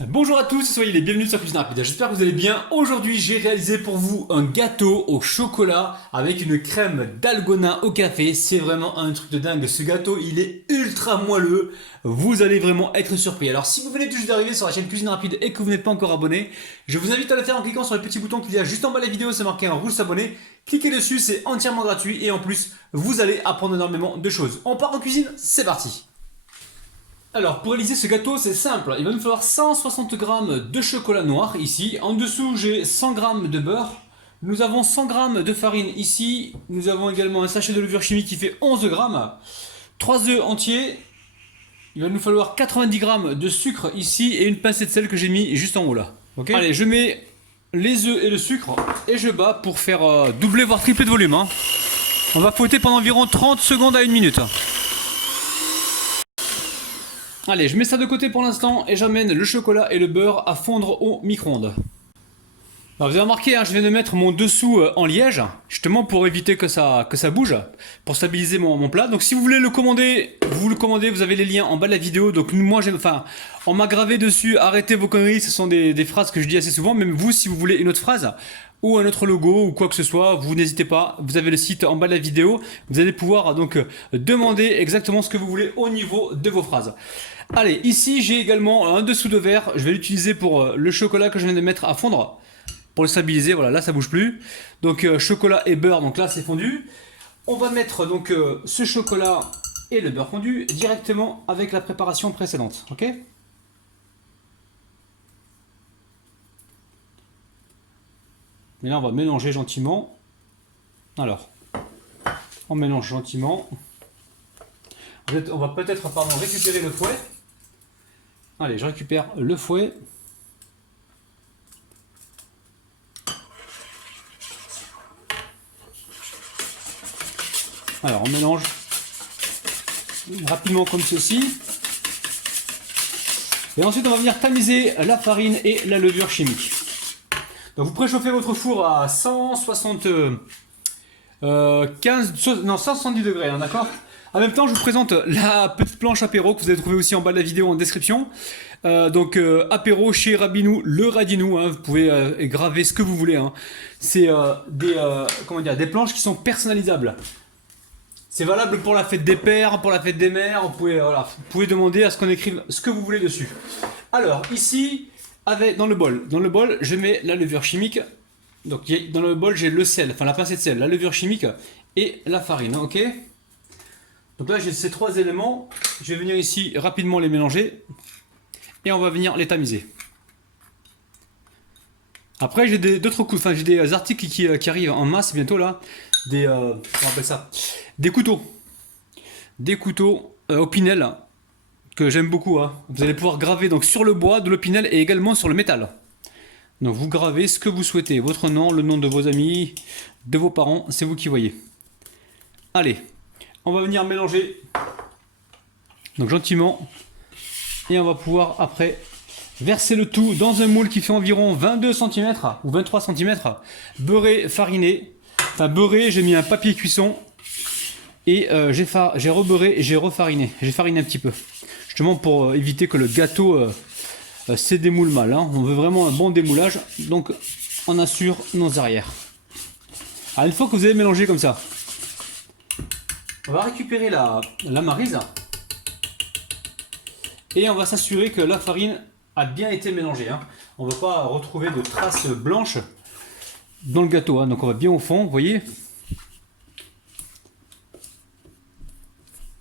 Bonjour à tous, soyez les bienvenus sur Cuisine Rapide. J'espère que vous allez bien. Aujourd'hui, j'ai réalisé pour vous un gâteau au chocolat avec une crème dalgona au café. C'est vraiment un truc de dingue. Ce gâteau, il est ultra moelleux. Vous allez vraiment être surpris. Alors, si vous venez tout juste d'arriver sur la chaîne Cuisine Rapide et que vous n'êtes pas encore abonné, je vous invite à le faire en cliquant sur le petit bouton qu'il y a juste en bas de la vidéo. C'est marqué en rouge s'abonner. Cliquez dessus, c'est entièrement gratuit et en plus, vous allez apprendre énormément de choses. On part en cuisine, c'est parti. Alors, pour réaliser ce gâteau, c'est simple. Il va nous falloir 160 g de chocolat noir ici. En dessous, j'ai 100 g de beurre. Nous avons 100 g de farine ici. Nous avons également un sachet de levure chimique qui fait 11 g. 3 œufs entiers. Il va nous falloir 90 g de sucre ici et une pincée de sel que j'ai mis juste en haut là. Okay. Allez, je mets les œufs et le sucre et je bats pour faire doubler voire tripler de volume. On va fouetter pendant environ 30 secondes à 1 minute. Allez, je mets ça de côté pour l'instant et j'amène le chocolat et le beurre à fondre au micro-ondes. Alors vous avez remarqué, je viens de mettre mon dessous en liège, justement pour éviter que ça bouge, pour stabiliser mon plat. Donc si vous voulez le commander, vous le commandez, vous avez les liens en bas de la vidéo. Donc moi, on m'a gravé dessus, arrêtez vos conneries, ce sont des phrases que je dis assez souvent. Même vous, si vous voulez une autre phrase, ou un autre logo, ou quoi que ce soit, vous n'hésitez pas, vous avez le site en bas de la vidéo. Vous allez pouvoir donc demander exactement ce que vous voulez au niveau de vos phrases. Allez, ici j'ai également un dessous de verre, je vais l'utiliser pour le chocolat que je viens de mettre à fondre. Pour le stabiliser, voilà, là ça bouge plus. Donc chocolat et beurre, donc là c'est fondu. On va mettre donc ce chocolat et le beurre fondu directement avec la préparation précédente, ok? Et là on va mélanger gentiment. Alors, on mélange gentiment. On va peut-être récupérer le fouet. Allez, je récupère le fouet. Alors, on mélange rapidement comme ceci. Et ensuite, on va venir tamiser la farine et la levure chimique. Donc, vous préchauffez votre four à 170 degrés, d'accord? En même temps, je vous présente la petite planche apéro que vous allez trouver aussi en bas de la vidéo en description. Apéro chez Rabinou, le Radinou, vous pouvez graver ce que vous voulez. C'est des planches qui sont personnalisables. C'est valable pour la fête des pères, pour la fête des mères. Vous pouvez demander à ce qu'on écrive ce que vous voulez dessus. Alors ici, dans le bol, je mets la levure chimique. Donc dans le bol, j'ai le sel, la pincée de sel, la levure chimique et la farine, ok? Donc là, j'ai ces trois éléments. Je vais venir ici rapidement les mélanger et on va venir les tamiser. Après, j'ai d'autres coups, j'ai des articles qui arrivent en masse bientôt là. On appelle ça des couteaux. Des couteaux Opinel que j'aime beaucoup. Vous allez pouvoir graver donc sur le bois de l'Opinel et également sur le métal. Donc vous gravez ce que vous souhaitez, votre nom, le nom de vos amis, de vos parents, c'est vous qui voyez. Allez, on va venir mélanger donc gentiment et on va pouvoir après verser le tout dans un moule qui fait environ 22 cm ou 23 cm, beurré, fariné. Enfin beurré, j'ai mis un papier cuisson et j'ai rebeurré et j'ai refariné. J'ai fariné un petit peu, justement pour éviter que le gâteau se démoule mal. On veut vraiment un bon démoulage, donc on assure nos arrières. Alors une fois que vous avez mélangé comme ça, on va récupérer la maryse et on va s'assurer que la farine a bien été mélangée. On ne va pas retrouver de traces blanches dans le gâteau, donc on va bien au fond, vous voyez.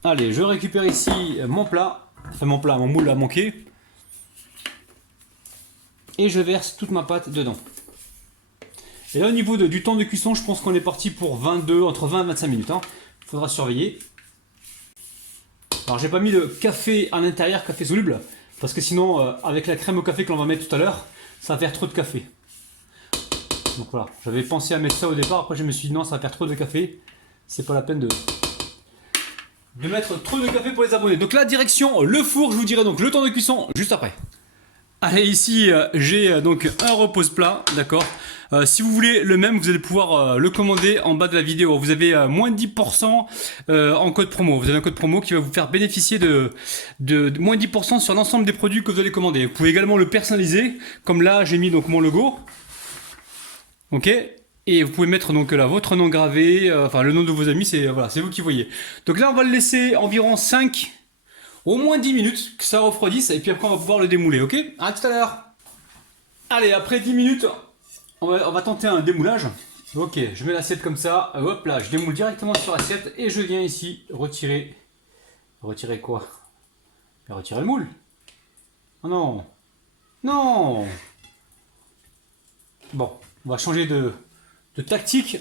Allez, je récupère ici mon moule à manquer et je verse toute ma pâte dedans. Et là au niveau du temps de cuisson, je pense qu'on est parti pour entre 20 et 25 minutes. Il faudra surveiller. Alors j'ai pas mis de café à l'intérieur, café soluble, parce que sinon avec la crème au café que l'on va mettre tout à l'heure, ça va faire trop de café. Donc voilà, j'avais pensé à mettre ça au départ, après je me suis dit non, ça va faire trop de café, c'est pas la peine de mettre trop de café pour les abonnés. Donc là, direction le four, je vous dirai donc le temps de cuisson juste après. Allez, ici, j'ai donc un repose-plat, d'accord. Si vous voulez le même, vous allez pouvoir le commander en bas de la vidéo. Vous avez moins de 10% en code promo. Vous avez un code promo qui va vous faire bénéficier de moins de 10% sur l'ensemble des produits que vous allez commander. Vous pouvez également le personnaliser, comme là, j'ai mis donc mon logo. Ok. Et vous pouvez mettre donc là votre nom gravé, enfin le nom de vos amis, c'est voilà, c'est vous qui voyez. Donc là, on va le laisser environ 5, au moins 10 minutes, que ça refroidisse, et puis après on va pouvoir le démouler, ok? À tout à l'heure. Allez, après 10 minutes, on va tenter un démoulage. Ok, je mets l'assiette comme ça, hop là, je démoule directement sur l'assiette, et je viens ici retirer... Retirer quoi? Retirer le moule. Oh non. Non. Bon, on va changer de tactique.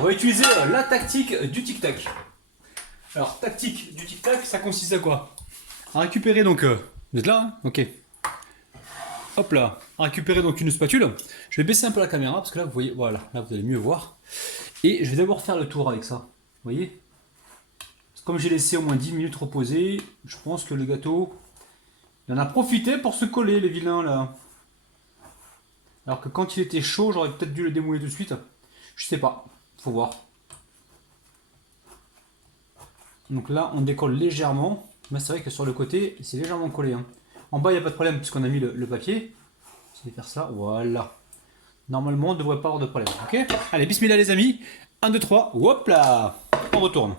On va utiliser la tactique du tic-tac. Alors, tactique du tic-tac, ça consiste à quoi? À récupérer donc... vous êtes là, hein? Ok. Hop là. À récupérer donc une spatule. Je vais baisser un peu la caméra parce que là, vous voyez, voilà, là vous allez mieux voir. Et je vais d'abord faire le tour avec ça. Vous voyez? Comme j'ai laissé au moins 10 minutes reposer, je pense que le gâteau, il en a profité pour se coller, les vilains là. Alors que quand il était chaud, j'aurais peut-être dû le démouler tout de suite. Je sais pas. Faut voir. Donc là, on décolle légèrement. Mais c'est vrai que sur le côté, c'est légèrement collé. Hein. En bas, il n'y a pas de problème puisqu'on a mis le papier. Je vais faire ça. Voilà. Normalement, on ne devrait pas avoir de problème. Ok. Allez, bismillah les amis. 1, 2, 3. Hop là. On retourne.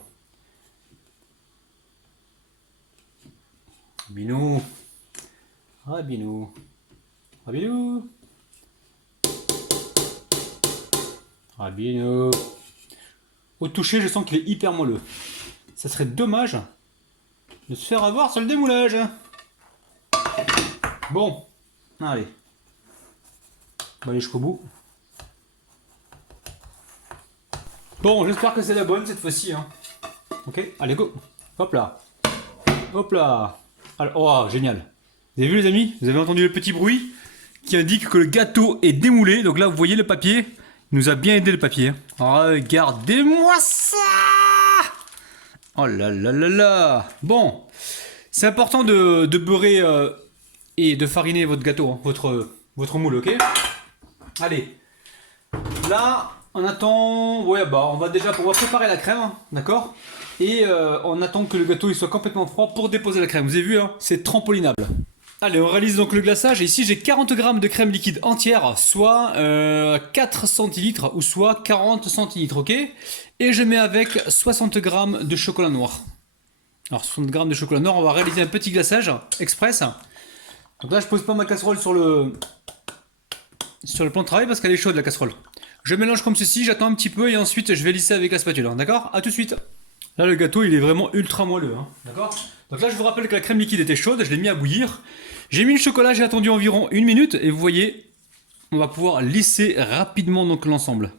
Binou. Ah, binou. Ah, binou. Ah, binou. Au toucher, je sens qu'il est hyper moelleux. Ça serait dommage de se faire avoir sur le démoulage. Bon, allez. On va aller jusqu'au bout. Bon, j'espère que c'est la bonne cette fois-ci. Hein. Ok, allez, go. Hop là. Hop là. Alors, oh, génial. Vous avez vu les amis? Vous avez entendu le petit bruit qui indique que le gâteau est démoulé. Donc là, vous voyez le papier. Il nous a bien aidé le papier. Regardez-moi ça! Oh là là là là! Bon, c'est important de beurrer et de fariner votre gâteau, hein, votre moule, ok? Allez, là, on attend... Ouais, bah, on va préparer la crème, hein, d'accord? Et on attend que le gâteau il soit complètement froid pour déposer la crème. Vous avez vu, hein, c'est trampolinable. Allez, on réalise donc le glaçage. Et ici, j'ai 40 g de crème liquide entière, soit 4 centilitres ou soit 40 centilitres, ok? Et je mets avec 60 g de chocolat noir. Alors, 60 g de chocolat noir, on va réaliser un petit glaçage express. Donc là, je pose pas ma casserole sur le plan de travail parce qu'elle est chaude, la casserole. Je mélange comme ceci, j'attends un petit peu et ensuite, je vais lisser avec la spatule, hein, d'accord? A tout de suite. Là, le gâteau, il est vraiment ultra moelleux, hein, d'accord? Donc là, je vous rappelle que la crème liquide était chaude, je l'ai mis à bouillir. J'ai mis le chocolat, j'ai attendu environ 1 minute et vous voyez, on va pouvoir lisser rapidement donc l'ensemble.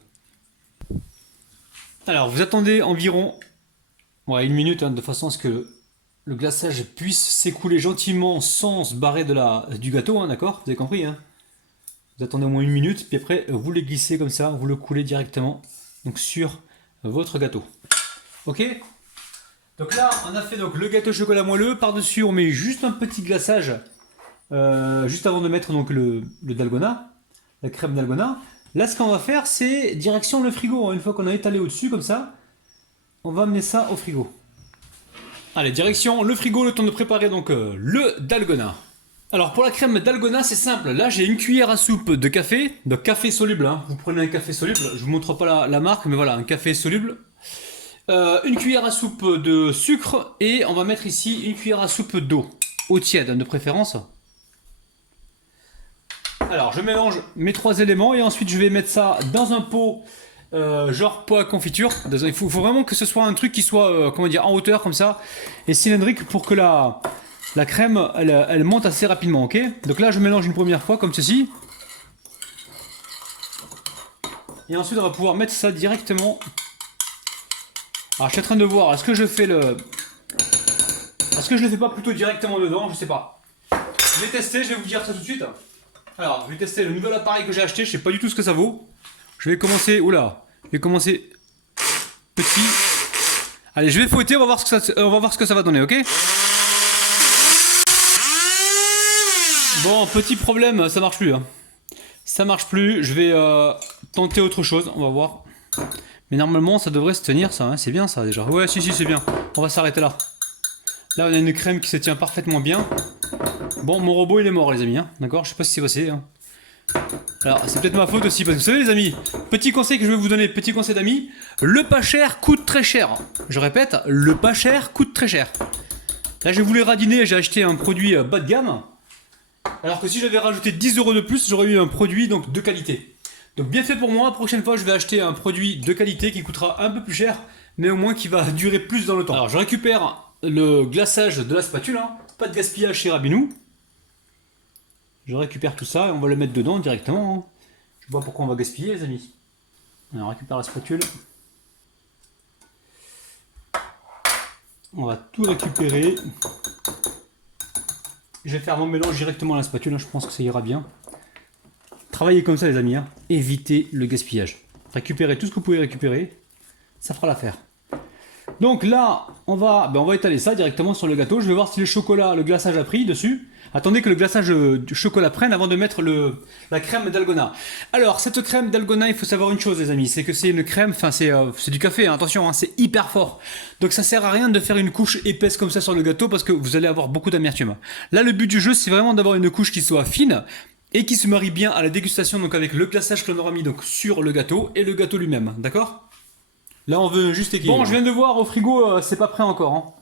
Alors, vous attendez environ 1 minute, hein, de façon à ce que le glaçage puisse s'écouler gentiment sans se barrer du gâteau, hein, d'accord? Vous avez compris, hein? Vous attendez au moins 1 minute, puis après, vous le glissez comme ça, vous le coulez directement donc, sur votre gâteau. Ok? Donc là, on a fait donc, le gâteau chocolat moelleux. Par-dessus, on met juste un petit glaçage, juste avant de mettre donc, le dalgona, la crème dalgona. Là, ce qu'on va faire, c'est direction le frigo. Une fois qu'on a étalé au-dessus, comme ça, on va amener ça au frigo. Allez, direction le frigo, le temps de préparer donc le dalgona. Alors, pour la crème dalgona, c'est simple. Là, j'ai une cuillère à soupe de café, donc café soluble. Hein. Vous prenez un café soluble, je ne vous montre pas la marque, mais voilà, un café soluble. Une cuillère à soupe de sucre et on va mettre ici une cuillère à soupe d'eau, eau tiède de préférence. Alors je mélange mes 3 éléments et ensuite je vais mettre ça dans un pot genre pot à confiture. Il faut vraiment que ce soit un truc qui soit comment dire, en hauteur comme ça et cylindrique pour que la crème elle monte assez rapidement, ok? Donc là je mélange une première fois comme ceci. Et ensuite on va pouvoir mettre ça directement. Alors je suis en train de voir, est-ce que je fais est-ce que je le fais pas plutôt directement dedans? Je sais pas. Je vais tester, je vais vous dire ça tout de suite. Alors, je vais tester le nouvel appareil que j'ai acheté, je sais pas du tout ce que ça vaut. Je vais commencer, oula, je vais commencer petit. Allez, je vais fouetter, on va voir ce que ça va donner, ok? Bon, petit problème, ça marche plus. Hein. Ça marche plus, je vais tenter autre chose, on va voir. Mais normalement, ça devrait se tenir, ça, hein. C'est bien ça déjà. Ouais, si, c'est bien. On va s'arrêter là. Là, on a une crème qui se tient parfaitement bien. Bon, mon robot, il est mort, les amis. Hein. D'accord, je sais pas ce qui s'est passé. Hein. Alors, c'est peut-être ma faute aussi, parce que vous savez, les amis, petit conseil que je vais vous donner, petit conseil d'amis, le pas cher coûte très cher. Je répète, le pas cher coûte très cher. Là, je voulais radiner, j'ai acheté un produit bas de gamme. Alors que si j'avais rajouté 10 € de plus, j'aurais eu un produit donc de qualité. Donc bien fait pour moi, prochaine fois je vais acheter un produit de qualité qui coûtera un peu plus cher, mais au moins qui va durer plus dans le temps. Alors je récupère le glaçage de la spatule, hein. Pas de gaspillage chez Rabinou. Je récupère tout ça et on va le mettre dedans directement. Hein. Je sais pas pourquoi on va gaspiller les amis. Alors on récupère la spatule. On va tout récupérer. Je vais faire mon mélange directement à la spatule, hein. Je pense que ça ira bien. Travaillez comme ça les amis, hein. Évitez le gaspillage. Récupérez tout ce que vous pouvez récupérer, ça fera l'affaire. Donc là, on va étaler ça directement sur le gâteau. Je vais voir si le glaçage a pris dessus. Attendez que le glaçage du chocolat prenne avant de mettre la crème d'Algona. Alors, cette crème d'Algona, il faut savoir une chose les amis, c'est que c'est une crème, enfin c'est du café, hein, attention, hein, c'est hyper fort. Donc ça sert à rien de faire une couche épaisse comme ça sur le gâteau parce que vous allez avoir beaucoup d'amertume. Là, le but du jeu, c'est vraiment d'avoir une couche qui soit fine et qui se marie bien à la dégustation, donc avec le glaçage que l'on aura mis donc, sur le gâteau et le gâteau lui-même, d'accord? Là, on veut juste équilibrer. Bon, je viens de voir au frigo, c'est pas prêt encore.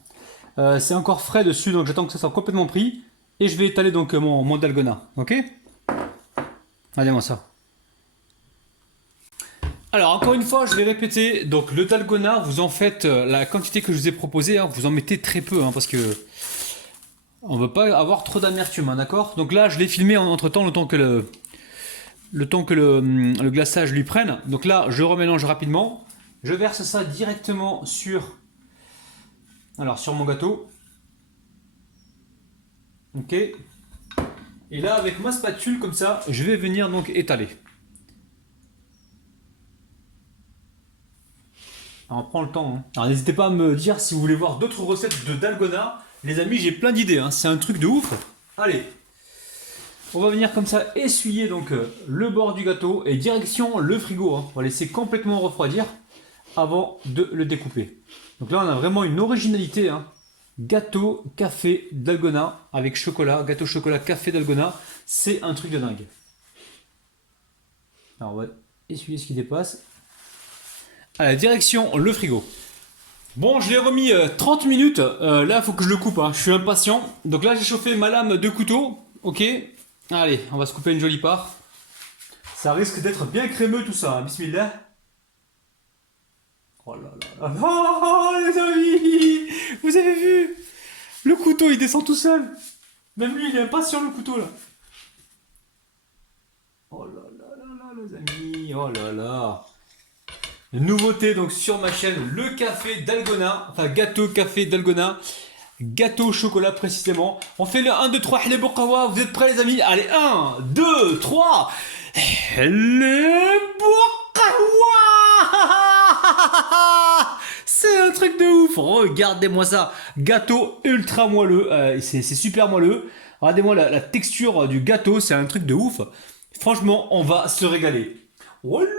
Hein. C'est encore frais dessus, donc j'attends que ça soit complètement pris. Et je vais étaler donc mon dalgona, ok? Regardez-moi ça. Alors encore une fois, je vais répéter, donc le dalgona, vous en faites la quantité que je vous ai proposée, hein, vous en mettez très peu, hein, parce que on ne veut pas avoir trop d'amertume, hein, d'accord? Donc là, je l'ai filmé entre temps, le temps que le glaçage lui prenne. Donc là, je remélange rapidement. Je verse ça directement sur mon gâteau. Ok. Et là, avec ma spatule, comme ça, je vais venir donc étaler. Alors, on prend le temps. Hein. Alors, n'hésitez pas à me dire si vous voulez voir d'autres recettes de dalgona. Les amis, j'ai plein d'idées. Hein. C'est un truc de ouf. Allez. On va venir comme ça essuyer donc le bord du gâteau et direction le frigo. Hein. On va laisser complètement refroidir avant de le découper. Donc là, on a vraiment une originalité. Hein. Gâteau café dalgona avec chocolat, gâteau chocolat café dalgona, c'est un truc de dingue. Alors on va essuyer ce qui dépasse. Allez, direction le frigo. Bon, je l'ai remis 30 minutes, là il faut que je le coupe, hein. Je suis impatient. Donc là j'ai chauffé ma lame de couteau, ok. Allez, on va se couper une jolie part. Ça risque d'être bien crémeux tout ça, hein. Bismillah. Oh là là là, oh les amis, vous avez vu? Le couteau il descend tout seul. Même lui il est impatient le couteau là. Oh là là là là les amis, oh là là. Nouveauté donc sur ma chaîne, le café dalgona, enfin gâteau café dalgona, gâteau au chocolat précisément. On fait le 1, 2, 3, les bourkawa, vous êtes prêts les amis? Allez, 1, 2, 3, les bourkawa. C'est un truc de ouf, regardez-moi ça, gâteau ultra moelleux, c'est super moelleux, regardez-moi la texture du gâteau, c'est un truc de ouf, franchement on va se régaler. Oh là là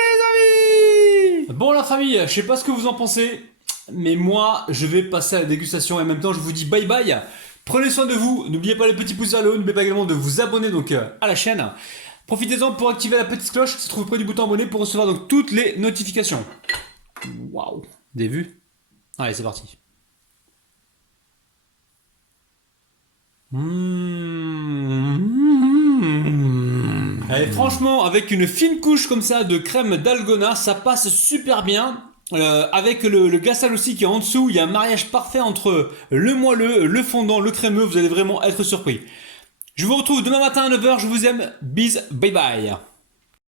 les amis! Bon la famille, je sais pas ce que vous en pensez, mais moi je vais passer à la dégustation et en même temps je vous dis bye bye, prenez soin de vous, n'oubliez pas les petits pouces vers le haut, n'oubliez pas également de vous abonner donc à la chaîne. Profitez-en pour activer la petite cloche qui se trouve près du bouton abonné pour recevoir donc toutes les notifications. Waouh, vous avez vu? Allez, c'est parti. Allez, franchement, avec une fine couche comme ça de crème dalgona, ça passe super bien. Avec le glaçage aussi qui est en dessous, il y a un mariage parfait entre le moelleux, le fondant, le crémeux. Vous allez vraiment être surpris. Je vous retrouve demain matin à 9 h. Je vous aime. Bis, bye bye.